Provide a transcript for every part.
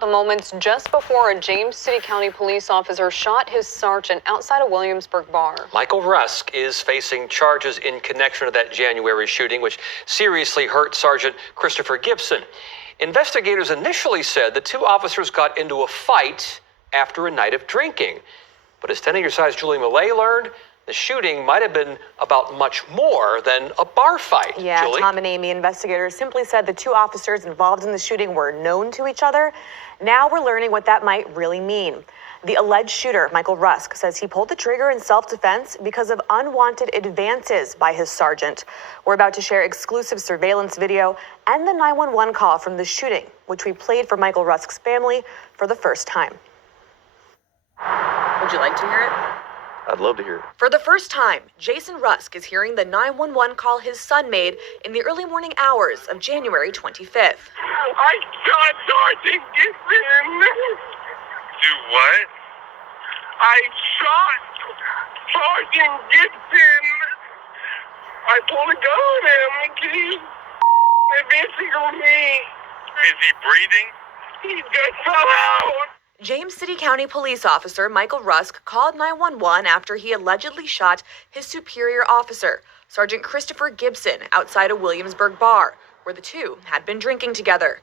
The moments just before a James City County police officer shot his sergeant outside a Williamsburg bar. Michael Rusk is facing charges in connection to that January shooting, which seriously hurt Sergeant Christopher Gibson. Investigators initially said the two officers got into a fight after a night of drinking. But as 10 on your side's Julie Millay learned, the shooting might have been about much more than a bar fight. Yeah, Julie? Tom and Amy, investigators simply said the two officers involved in the shooting were known to each other. Now we're learning what that might really mean. The alleged shooter, Michael Rusk, says he pulled the trigger in self-defense because of unwanted advances by his sergeant. We're about to share exclusive surveillance video and the 911 call from the shooting, which we played for Michael Rusk's family for the first time. Would you like to hear it? I'd love to hear it. For the first time, Jason Rusk is hearing the 911 call his son made in the early morning hours of January 25th. I shot Sergeant Gibson. Do what? I shot Sergeant Gibson. I pulled a gun on him because he advancing on me. Is he breathing? He just fell out. James City County police officer Michael Rusk called 911 after he allegedly shot his superior officer, Sergeant Christopher Gibson, outside a Williamsburg bar, where the two had been drinking together.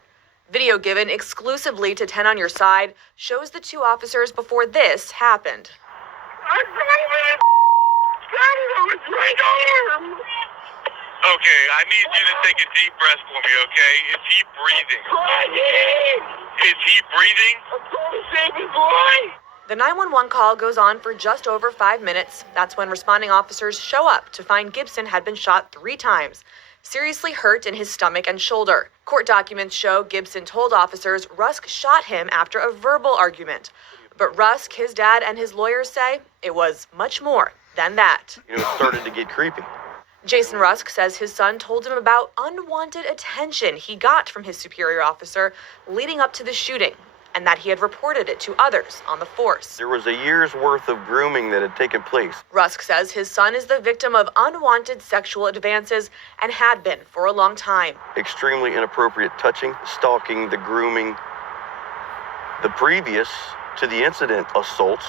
Video given exclusively to 10 on Your Side shows the two officers before this happened. I shot his right arm. Okay, I need you to take a deep breath for me, okay? Is he breathing? Crying. Is he breathing? I'm trying to save his life. The 911 call goes on for just over 5 minutes. That's when responding officers show up to find Gibson had been shot 3 times, seriously hurt in his stomach and shoulder. Court documents show Gibson told officers Rusk shot him after a verbal argument. But Rusk, his dad, and his lawyers say it was much more than that. It started to get creepy. Jason Rusk says his son told him about unwanted attention he got from his superior officer leading up to the shooting, and that he had reported it to others on the force. There was a year's worth of grooming that had taken place. Rusk says his son is the victim of unwanted sexual advances and had been for a long time. Extremely inappropriate touching, stalking, the grooming, the previous to the incident, assaults.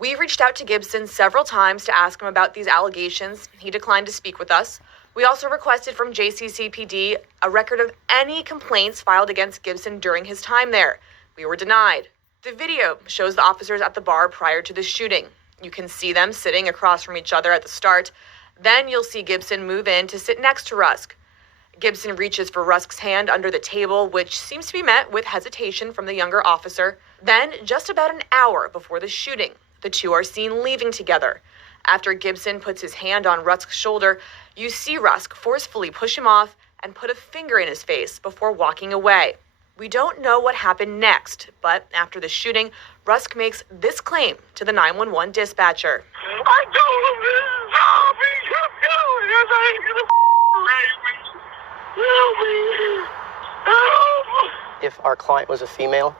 We reached out to Gibson several times to ask him about these allegations. He declined to speak with us. We also requested from JCCPD a record of any complaints filed against Gibson during his time there. We were denied. The video shows the officers at the bar prior to the shooting. You can see them sitting across from each other at the start. Then you'll see Gibson move in to sit next to Rusk. Gibson reaches for Rusk's hand under the table, which seems to be met with hesitation from the younger officer. Then, just about an hour before the shooting, the two are seen leaving together. After Gibson puts his hand on Rusk's shoulder, you see Rusk forcefully push him off and put a finger in his face before walking away. We don't know what happened next, but after the shooting, Rusk makes this claim to the 911 dispatcher. I told him this is how he kept going. I thought he was gonna rape me. Help me. Help. If our client was a female,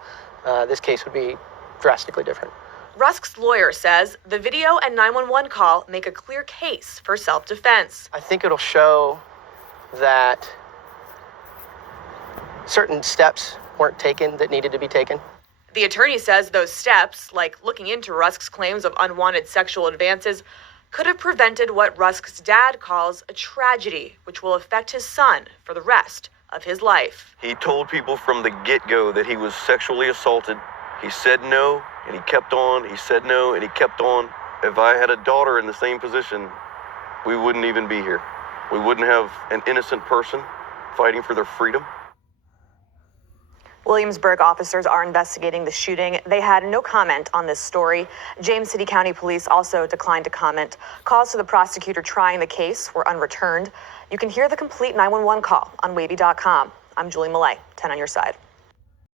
this case would be drastically different. Rusk's lawyer says the video and 911 call make a clear case for self-defense. I think it'll show that certain steps weren't taken that needed to be taken. The attorney says those steps, like looking into Rusk's claims of unwanted sexual advances, could have prevented what Rusk's dad calls a tragedy, which will affect his son for the rest of his life. He told people from the get-go that he was sexually assaulted. He said no, and he kept on. He said no, and he kept on. If I had a daughter in the same position, we wouldn't even be here. We wouldn't have an innocent person fighting for their freedom. Williamsburg officers are investigating the shooting. They had no comment on this story. James City County Police also declined to comment. Calls to the prosecutor trying the case were unreturned. You can hear the complete 911 call on wavy.com. I'm Julie Millay, 10 on Your Side.